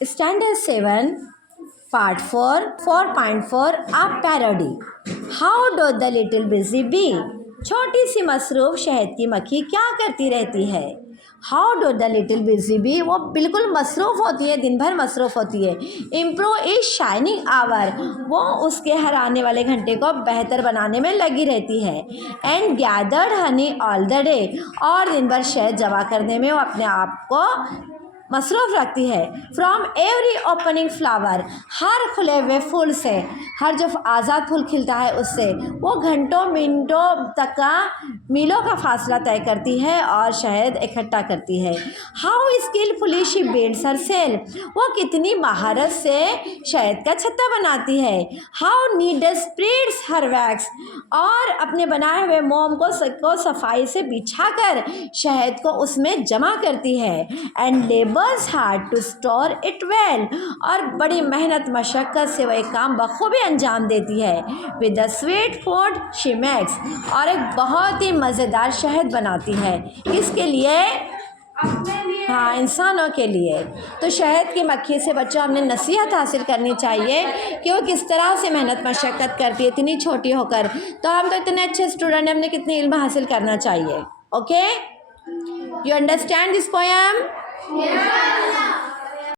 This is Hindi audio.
Standard 7, Part 4, 4.4 A parody. How does the little busy bee? छोटी सी मसरूफ शहद की मक्खी क्या करती रहती है? How do the little busy bee, वो बिल्कुल मसरूफ़ होती है, दिन भर मसरूफ़ होती है. इम्प्रूव इज शाइनिंग आवर, वो उसके हर आने वाले घंटे को बेहतर बनाने में लगी रहती है. And gathered Honey all the day, और दिन भर शहद जमा करने में वो अपने आप को मसरूफ़ रखती है. फ्रॉम एवरी ओपनिंग फ्लावर, हर खुले हुए फूल से, हर जो आज़ाद फूल खिलता है उससे वो घंटों मिनटों तक का मीलों का फासला तय करती है और शहद इकट्ठा करती है. How skilfully she builds her cell, वो कितनी महारत से शहद का छत्ता बनाती है. How neatly spreads her wax, और अपने बनाए हुए मोम को सफाई से बिछाकर शहद को उसमें जमा करती है. And labours hard to store it well, और बड़ी मेहनत मशक्क़त से वह काम बखूबी अंजाम देती है. With the sweet food she makes, और एक बहुत ही मज़ेदार शहद बनाती है. किसके लिए? हाँ, इंसानों के लिए. तो शहद की मक्खी से बच्चों हमने नसीहत हासिल करनी चाहिए कि वो किस तरह से मेहनत मशक्क़त करती है इतनी छोटी होकर. तो हम तो इतने अच्छे स्टूडेंट हैं, हमने कितनी इल्म हासिल करना चाहिए. Okay, you understand this poem?